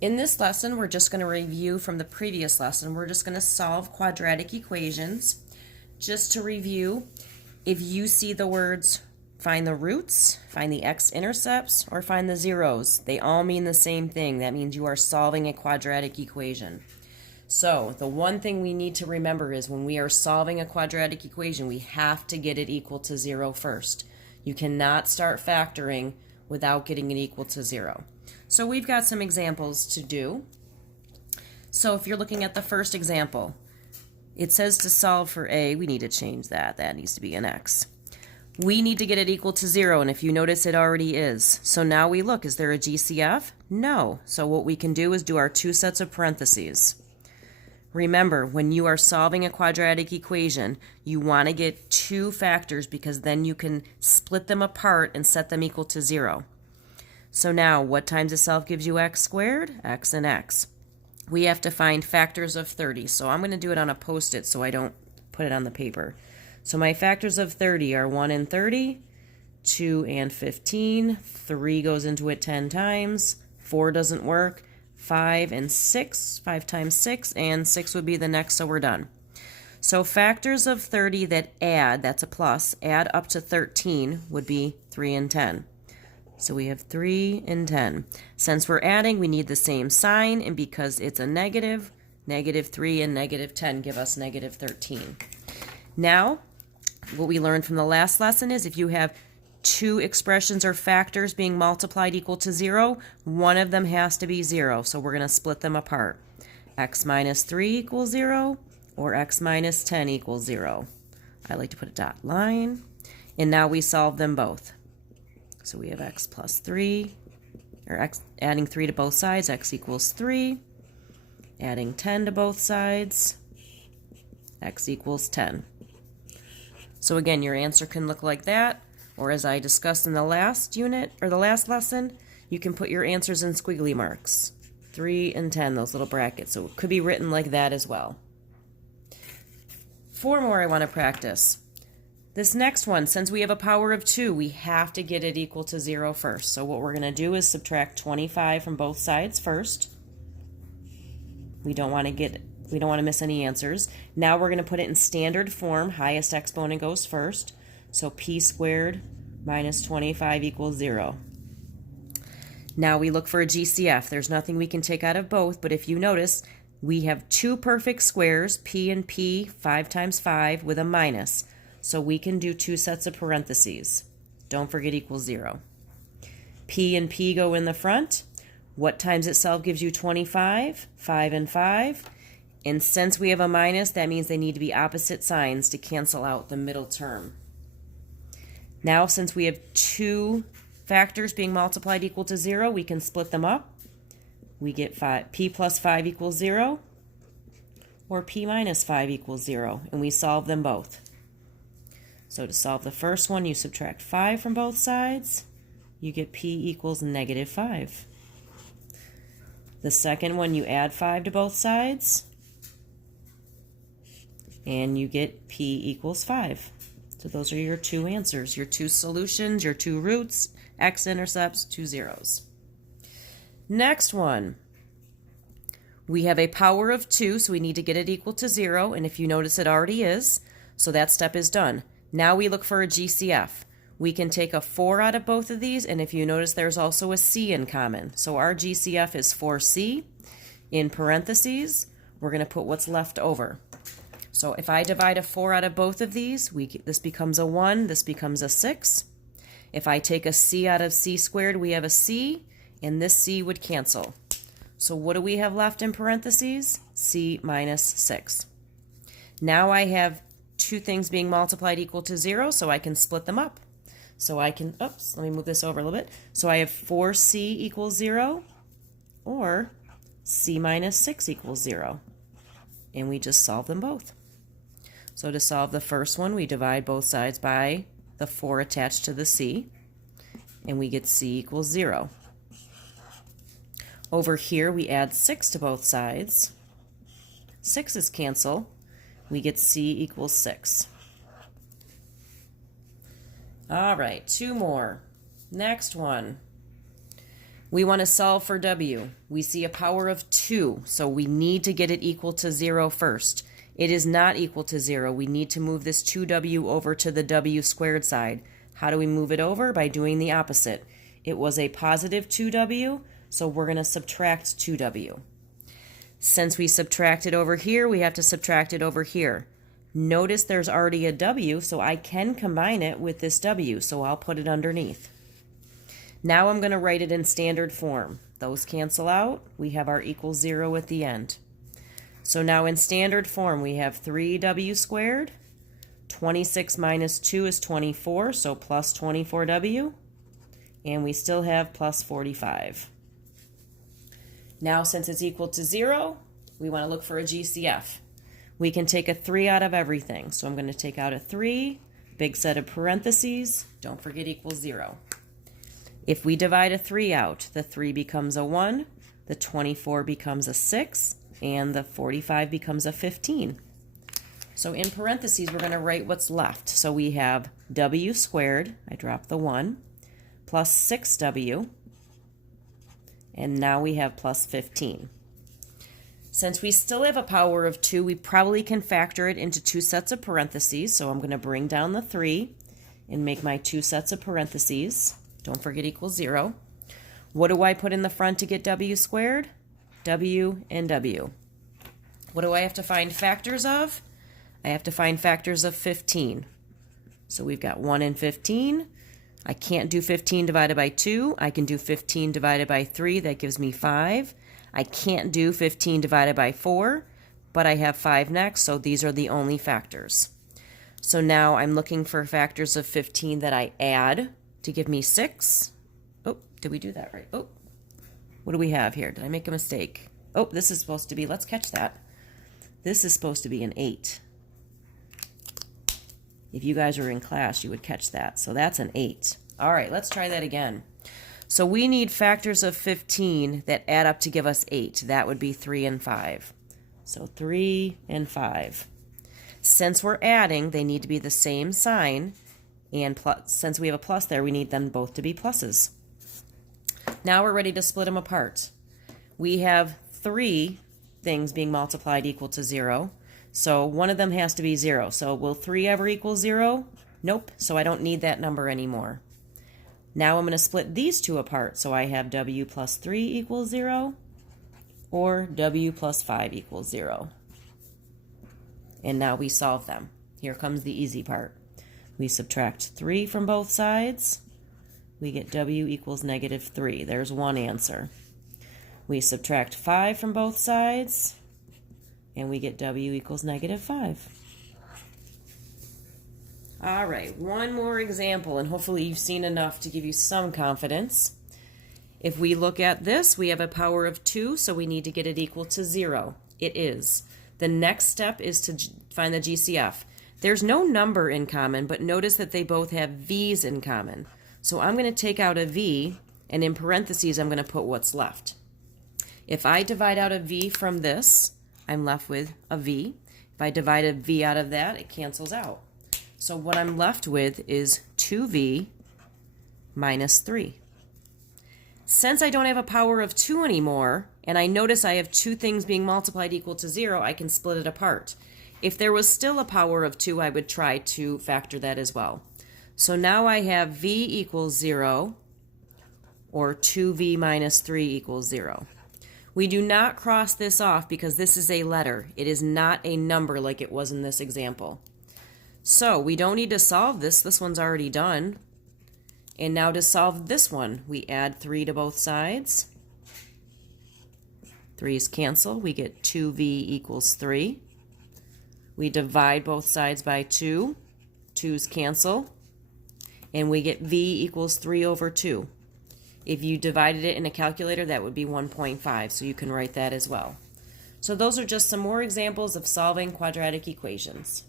In this lesson, we're just going to review from the previous lesson. We're just going to solve quadratic equations. Just to review, if you see the words find the roots, find the x-intercepts, or find the zeros, they all mean the same thing. That means you are solving a quadratic equation. So the one thing we need to remember is when we are solving a quadratic equation, we have to get it equal to 0 first. You cannot start factoring without getting it equal to 0. So we've got some examples to do. So if you're looking at the first example, it says to solve for a, we need to change that. That needs to be an x. We need to get it equal to 0, and if you notice, it already is. So now we look, is there a GCF? No. So what we can do is do our two sets of parentheses. Remember, when you are solving a quadratic equation, you want to get two factors because then you can split them apart and set them equal to 0. So now, what times itself gives you x squared? X and x. We have to find factors of 30. So I'm going to do it on a Post-it so I don't put it on the paper. So my factors of 30 are 1 and 30, 2 and 15, 3 goes into it 10 times, 4 doesn't work, 5 and 6, 5 times 6, and 6 would be the next, so we're done. So factors of 30 that add, that's a plus, add up to 13 would be 3 and 10. So we have 3 and 10. Since we're adding, we need the same sign, and because it's a negative, negative 3 and negative 10 give us negative 13. Now, what we learned from the last lesson is if you have two expressions or factors being multiplied equal to 0, one of them has to be 0. So we're going to split them apart. X minus 3 equals 0, or x minus 10 equals 0. I like to put a dot line. And now we solve them both. So we have x plus 3, or x, adding 3 to both sides, x equals 3. Adding 10 to both sides, x equals 10. So again, your answer can look like that, or as I discussed in the last unit, or the last lesson, you can put your answers in squiggly marks. 3 and 10, those little brackets. So it could be written like that as well. 4 more I want to practice. This next one, since we have a power of 2, we have to get it equal to 0 first. So what we're going to do is subtract 25 from both sides first. We don't want to miss any answers. Now we're going to put it in standard form. Highest exponent goes first. So p squared minus 25 equals 0. Now we look for a GCF. There's nothing we can take out of both, but if you notice, we have two perfect squares, p and p, 5 times 5, with a minus. So we can do two sets of parentheses. Don't forget equals 0. P and P go in the front. What times itself gives you 25? 5 and 5. And since we have a minus, that means they need to be opposite signs to cancel out the middle term. Now, since we have two factors being multiplied equal to 0, we can split them up. We get p plus 5 equals 0, or p minus 5 equals 0, and we solve them both. So to solve the first one, you subtract 5 from both sides. You get p equals negative 5. The second one, you add 5 to both sides, and you get p equals 5. So those are your two answers, your two solutions, your two roots, x-intercepts, two zeros. Next one, we have a power of 2, so we need to get it equal to 0, and if you notice it already is, so that step is done. Now we look for a GCF. We can take a 4 out of both of these, and if you notice there's also a c in common. So our GCF is 4c. In parentheses, we're going to put what's left over. So if I divide a 4 out of both of these, this becomes a 1, this becomes a 6. If I take a c out of c squared, we have a c, and this c would cancel. So what do we have left in parentheses? c minus 6. Now I have two things being multiplied equal to 0, so I can split them up. So I can, oops, let me move this over a little bit. So I have 4c equals 0, or c minus 6 equals 0. And we just solve them both. So to solve the first one, we divide both sides by the 4 attached to the c, and we get c equals 0. Over here, we add 6 to both sides. 6's cancel. We get c equals 6. All right, 2 more. Next one. We want to solve for w. We see a power of 2, so we need to get it equal to 0 first. It is not equal to 0. We need to move this 2w over to the w squared side. How do we move it over? By doing the opposite. It was a positive 2w, so we're going to subtract 2w. Since we subtracted over here, we have to subtract it over here. Notice there's already a w, so I can combine it with this w, so I'll put it underneath. Now I'm going to write it in standard form. Those cancel out. We have our equals 0 at the end. So now in standard form, we have 3w squared. 26 minus 2 is 24, so plus 24w. And we still have plus 45. Now, since it's equal to 0, we want to look for a GCF. We can take a 3 out of everything. So I'm going to take out a 3, big set of parentheses, don't forget equals 0. If we divide a 3 out, the 3 becomes a 1, the 24 becomes a 6, and the 45 becomes a 15. So in parentheses, we're going to write what's left. So we have w squared, I dropped the 1, plus 6w, and now we have plus 15. Since we still have a power of 2, we probably can factor it into 2 sets of parentheses. So I'm going to bring down the 3 and make my 2 sets of parentheses. Don't forget equals 0. What do I put in the front to get w squared? W and w. What do I have to find factors of? I have to find factors of 15. So we've got 1 and 15. I can't do 15 divided by 2. I can do 15 divided by 3. That gives me 5. I can't do 15 divided by 4, but I have 5 next, so these are the only factors. So now I'm looking for factors of 15 that I add to give me 6. Oh, did we do that right? Oh, what do we have here? Did I make a mistake? Oh, this is supposed to be, let's catch that. This is supposed to be an 8. If you guys were in class, you would catch that. So that's an 8. All right, let's try that again. So we need factors of 15 that add up to give us 8. That would be 3 and 5. So 3 and 5. Since we're adding, they need to be the same sign. And since we have a plus there, we need them both to be pluses. Now we're ready to split them apart. We have 3 things being multiplied equal to 0. So one of them has to be 0. So will 3 ever equal 0? Nope. So I don't need that number anymore. Now I'm going to split these two apart. So I have w plus 3 equals 0 or w plus 5 equals 0. And now we solve them. Here comes the easy part. We subtract 3 from both sides. We get w equals negative 3. There's one answer. We subtract 5 from both sides, and we get w equals negative 5. All right, one more example, and hopefully you've seen enough to give you some confidence. If we look at this, we have a power of 2, so we need to get it equal to 0. It is. The next step is to find the GCF. There's no number in common, but notice that they both have v's in common. So I'm going to take out a v, and in parentheses, I'm going to put what's left. If I divide out a v from this, I'm left with a v. If I divide a v out of that, it cancels out. So what I'm left with is 2v minus 3. Since I don't have a power of 2 anymore, and I notice I have 2 things being multiplied equal to 0, I can split it apart. If there was still a power of 2, I would try to factor that as well. So now I have v equals 0, or 2v minus 3 equals 0. We do not cross this off because this is a letter. It is not a number like it was in this example. So we don't need to solve this. This one's already done. And now to solve this one, we add 3 to both sides. 3's cancel. We get 2v equals 3. We divide both sides by 2. 2's cancel. And we get v equals 3 over 2. If you divided it in a calculator, that would be 1.5, so you can write that as well. So those are just some more examples of solving quadratic equations.